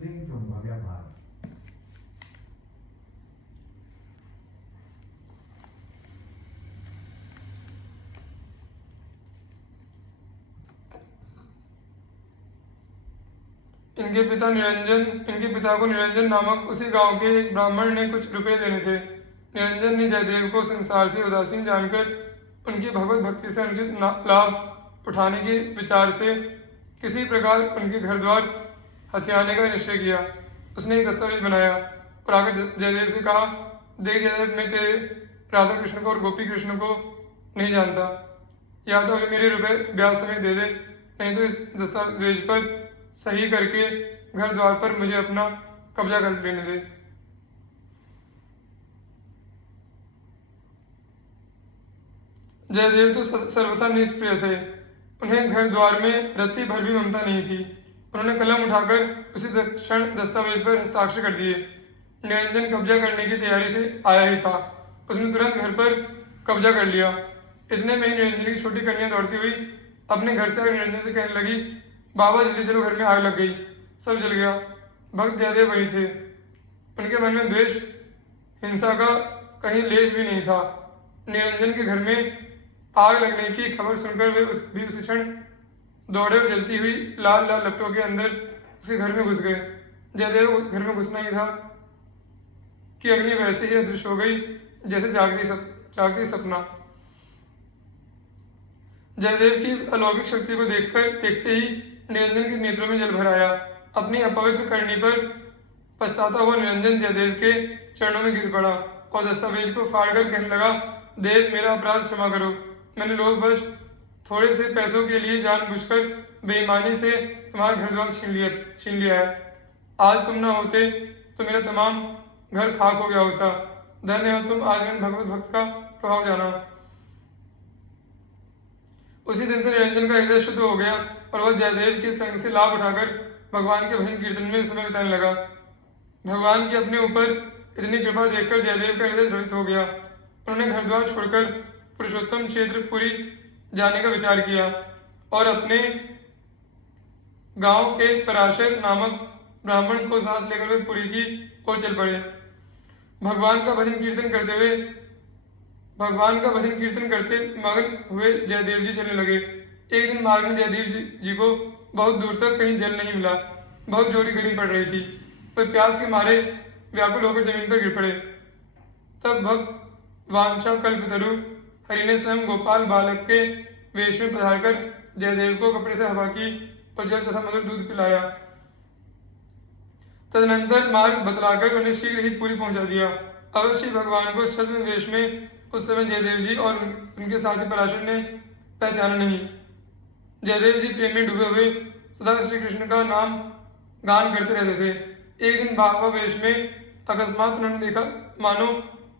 另一种模标法。इनके पिता को निरंजन नामक उसी गांव के एक ब्राह्मण ने कुछ रुपए देने थे। निरंजन ने जयदेव को संसार से उदासीन जानकर उनकी भगवत भक्ति से अनुचित लाभ उठाने के विचार से किसी प्रकार उनके घर द्वार हथियाने का निश्चय किया। उसने एक दस्तावेज बनाया और आकर जयदेव से कहा, देख जयदेव, मैं तेरे राधा कृष्ण को और गोपी कृष्ण को नहीं जानता, या तो मेरे रुपए ब्याज समेत दे दे, नहीं तो इस दस्तावेज पर सही करके घर द्वार पर मुझे अपना कब्जा कर लेने दे। जयदेव तो सर्वथा निष्प्रिय थे। उन्हें घर द्वार में रत्ती भर भी ममता नहीं थी। उन्होंने कलम उठाकर उसी क्षण दस्तावेज पर हस्ताक्षर कर दिए। निरंजन कब्जा करने की तैयारी से आया ही था। उसने तुरंत घर पर कब्जा कर लिया। इतने में ही निरंजन की छोटी कन्या दौड़ती हुई अपने घर से आकर निरंजन से कहने लगी, बाबा जल्दी चलो, घर में आग लग गई, सब जल गया। भक्त जयदेव वही थे। उनके मन में द्वेष हिंसा का कहीं लेश भी नहीं था। निरंजन के घर में आग लगने की खबर सुनकर वे भी उसी क्षण दौड़े और जलती हुई लाल लाल लपटों के अंदर उसके घर में घुस गए। जयदेव घर में घुसना ही था कि अग्नि वैसे ही अदृश्य हो गई जैसे जागती सपना। जयदेव की इस अलौकिक शक्ति को देखते ही निरंजन के नेत्रों में जल भर आया। अपनी अपवित्र करनी पर पछताता हुआ निरंजन जयदेव के चरणों में गिर पड़ा और दस्तावेज को फाड़कर कहने लगा, देव, मेरा अपराध क्षमा करो। मैंने लोभवश थोड़े से पैसों के लिए जानबूझकर बेईमानी से तुम्हारा घर द्वार छीन लिया है। आज तुम न होते तो मेरा तमाम घर खाक हो गया होता। धन्य हो तुम, आज मैंने भगवत भक्त का प्रभाव जाना। उसी दिन से निरंजन का हृदय शुद्ध हो गया और वह जयदेव के संग से लाभ उठाकर भगवान के भजन कीर्तन में समय बिताने लगा। भगवान की अपने ऊपर इतनी कृपा देखकर जयदेव का हृदय द्रवित हो गया। उन्होंने घर द्वार छोड़कर पुरुषोत्तम क्षेत्र पुरी जाने का विचार किया और अपने गांव के पराशर नामक ब्राह्मण को साथ लेकर वे पुरी की ओर चल पड़े। भगवान का भजन कीर्तन करते मगन हुए जयदेव जी चलने लगे। एक दिन मार्ग में जयदेव जी को बहुत दूर तक कहीं जल नहीं मिला। बहुत जोरी गर्मी पड़ रही थी। वे प्यास के मारे व्याकुल होकर जमीन पर गिर पड़े। तब भक्त वांछा कल्पतरु हरि ने स्वयं गोपाल बालक के वेश में पधारकर जयदेव को कपड़े से हवा की और जल तथा मधुर दूध पिलाया। तदनंतर मार्ग बतलाकर उन्हें शीघ्र ही पूरी पहुंचा दिया। अवश्य भगवान को छद्म वेश में उस समय जयदेव जी और उनके साथी पराशर ने पहचाना नहीं। जयदेव जी प्रेम में डूबे हुए सदा श्री कृष्ण का नाम गान करते रहते थे। एक दिन भागवा वेश में अकस्मात उन्होंने देखा मानो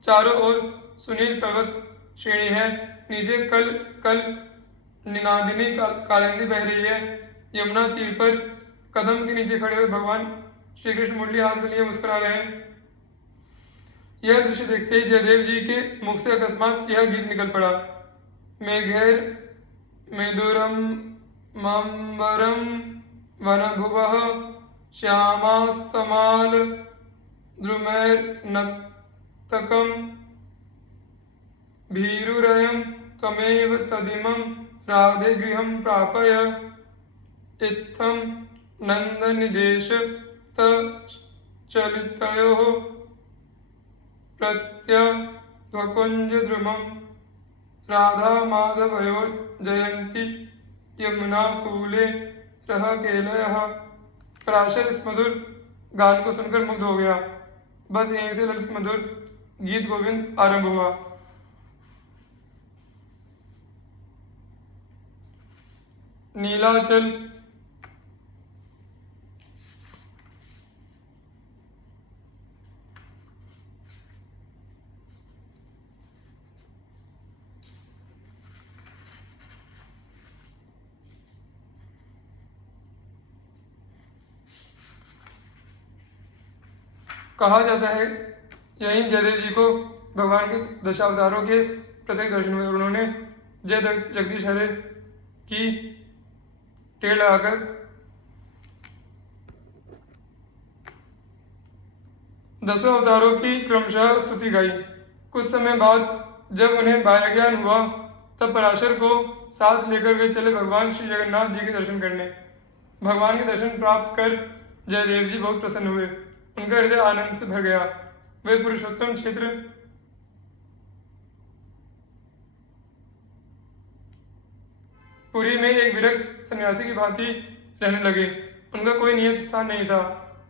चारों ओर सुनील पर्वत श्रेणी है, नीचे कल कल निनादिनी कालिंदी बह रही है। यमुना तीर पर कदम के नीचे खड़े हुए भगवान श्री कृष्ण मुरली हाथ में लिए मुस्कुरा रहे हैं। यह दृश्य देखते ही जयदेव जी के मुख से अकस्मात यह गीत निकल पड़ा, मेघैर मेदुरम मंबरम वनभुवः श्यामास्तमाल द्रुमैर नक्तकम भीरुरयं त्वमेव तदिमं राधे गृहं प्रापय। इत्थं नन्दनिदेश चलितयोः प्रत्यध्वकुञ्जद्रुमं राधा माधवयोः जयन्ती यमुना कूले रह केलयः। पराशर इस मधुर गान को सुनकर मुग्ध हो गया। बस यहीं से ललित मधुर गीत गोविंद आरंभ हुआ। नीलाचल। कहा जाता है यहीं जयदेव जी को भगवान के दशावतारों के प्रत्येक दर्शन हुए। उन्होंने जय जगदीश हरे की टेढ़ लगाकर 10 अवतारों की क्रमशः स्तुति गाई। कुछ समय बाद जब उन्हें बाह्य ज्ञान हुआ तब पराशर को साथ लेकर वे चले भगवान श्री जगन्नाथ जी के दर्शन करने। भगवान के दर्शन प्राप्त कर जयदेव जी बहुत प्रसन्न हुए। उनका हृदय आनंद से भर गया। वे पुरुषोत्तम क्षेत्र पुरी में एक विरक्त सन्यासी की भांति रहने लगे। उनका कोई नियत स्थान नहीं था।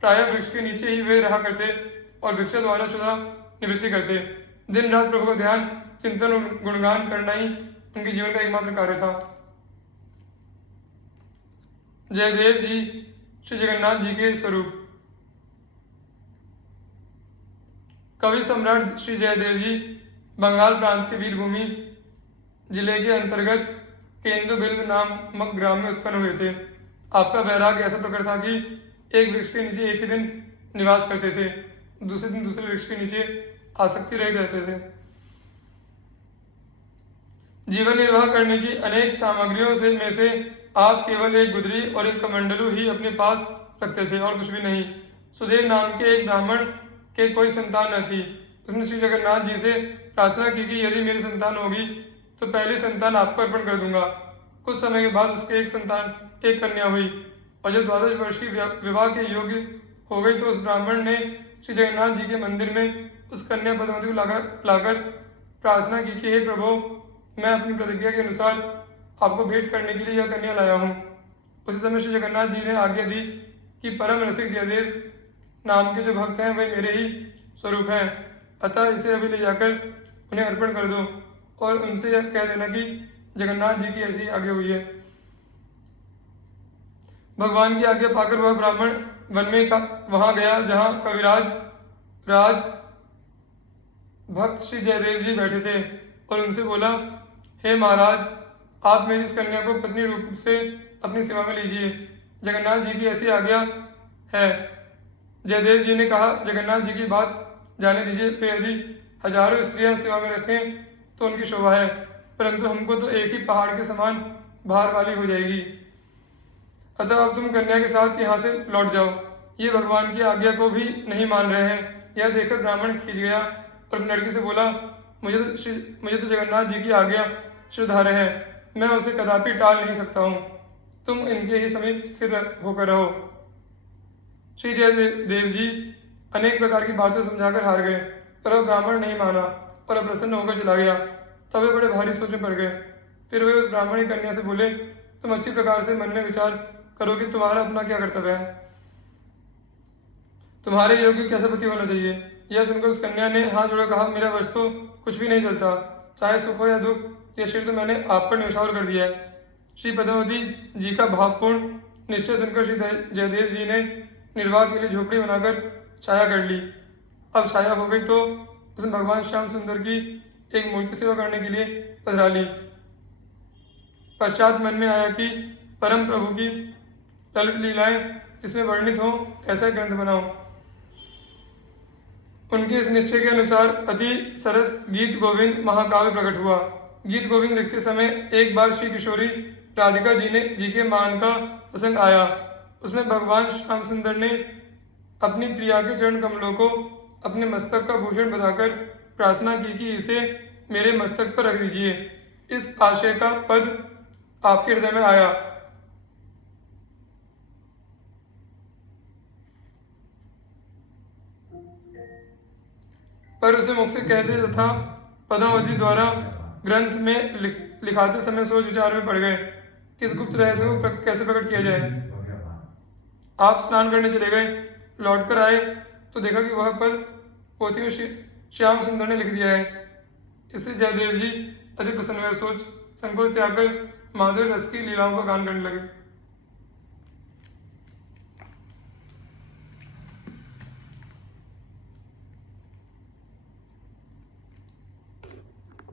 प्रायः वृक्ष के नीचे ही वे रहा करते और भिक्षा द्वारा क्षुधा निवृत्ति करते। दिन रात प्रभु का ध्यान, चिंतन और गुणगान करना ही उनके जीवन का एकमात्र कार्य था। जयदेव जी श्री जगन्नाथ जी के स्वरूप। कवि सम्राट श्री जयदेव जी बंगाल प्रांत के वीरभूमि जिले के अंतर्गत केंदुबिल्व नामक ग्राम में उत्पन्न हुए थे। आपका वैराग्य ऐसा प्रकट था कि एक वृक्ष के नीचे एक ही दिन निवास करते थे, दूसरे दिन दूसरे वृक्ष के नीचे आसक्ति रहित रहते थे। जीवन निर्वाह करने की अनेक सामग्रियों में से आप केवल एक गुदरी और एक कमंडलू ही अपने पास रखते थे और कुछ भी नहीं। सुदेव नाम के एक ब्राह्मण के कोई संतान न थी। उसने श्री जगन्नाथ जी से प्रार्थना की कि यदि मेरी संतान होगी तो पहली संतान आपको अर्पण कर दूंगा। कुछ समय के बाद उसके एक कन्या हुई और जब 12 वर्ष की विवाह के योग्य हो गई तो उस ब्राह्मण ने श्री जगन्नाथ जी के मंदिर में उस कन्या पद्मावती को लाकर प्रार्थना की कि हे प्रभु, मैं अपनी प्रतिज्ञा के अनुसार आपको भेंट करने के लिए यह कन्या लाया हूँ। उसी समय श्री जगन्नाथ जी ने आज्ञा दी कि परम रसिक जयदेव नाम के जो भक्त हैं वे मेरे ही स्वरूप हैं, अतः इसे अभी ले जाकर उन्हें अर्पण कर दो और उनसे यह कह देना कि जगन्नाथ जी की ऐसी आज्ञा हुई है। भगवान की आज्ञा पाकर वह ब्राह्मण वन में वहां गया जहां कविराज राज भक्त श्री जयदेव जी बैठे थे और उनसे बोला, हे महाराज, आप मेरी इस कन्या को पत्नी रूप से अपनी सेवा में लीजिए, जगन्नाथ जी की ऐसी आज्ञा है। जयदेव जी ने कहा, जगन्नाथ जी की बात जाने दीजिए, वे यदि हजारों स्त्रियां सेवा में रखें तो उनकी शोभा है, परंतु हमको तो एक ही पहाड़ के समान भार वाली हो जाएगी। अतः अब तुम कन्या के साथ यहाँ से लौट जाओ। ये भगवान की आज्ञा को भी नहीं मान रहे हैं। यह देखकर ब्राह्मण खींच गया और लड़की से बोला, मुझे तो जगन्नाथ जी की आज्ञा श्रद्धार्ह है, मैं उसे कदापि टाल नहीं सकता हूँ। तुम इनके ही समीप स्थिर होकर रहो। श्री जयदेव जी अनेक प्रकार की बातों समझाकर हार गए, पर वह ब्राह्मण नहीं माना और अप्रसन्न होकर चला गया। तब वे बड़े भारी सोच में पड़ गए। फिर वे उस ब्राह्मणी कन्या से बोले, तुम अच्छी प्रकार से मन में विचार करो कि तुम्हारा अपना क्या कर्तव्य है, तुम्हारे योग्य कैसा पति होना चाहिए। यह सुनकर उस कन्या ने हाथ जोड़कर कहा, मेरा वश तो कुछ भी नहीं चलता, चाहे सुख हो या दुख, यह शरीर तो मैंने आप पर न्यौछावर कर दिया है। श्री पद्मावती जी का भावपूर्ण निश्चय सुनकर श्री जयदेव जी ने निर्वाह के लिए झोपड़ी बनाकर छाया कर ली। अब छाया हो गई तो उसने भगवान श्याम सुंदर की एक मूर्ति सेवा करने के लिए पधरा ली। पश्चात मन में आया कि परम प्रभु की ललित लीलाएं जिसमें वर्णित हो ऐसा ग्रंथ बनाओ। उनके इस निश्चय के अनुसार अति सरस गीत गोविंद महाकाव्य प्रकट हुआ। गीत गोविंद लिखते समय एक बार श्री किशोरी राधिका जी के मान का प्रसंग आया। उसमें भगवान श्याम सुंदर ने अपनी प्रिया के चरण कमलों को अपने मस्तक का भूषण बताकर प्रार्थना की कि इसे मेरे मस्तक पर रख दीजिए। इस आशय का पद आपके हृदय में आया। पर उसे मुख से कहते तथा पद्मावती द्वारा ग्रंथ में लिखाते समय सोच विचार में पड़ गए कि इस गुप्त रहस्य को कैसे प्रकट किया जाए। आप स्नान करने चले गए, लौटकर आए तो देखा कि वह पद पोथी में श्याम सुंदर ने लिख दिया है। इससे जयदेव जी अति प्रसन्न हुए, सोच संकोच त्याग कर माधुर्य रस की लीलाओं का गान करने लगे।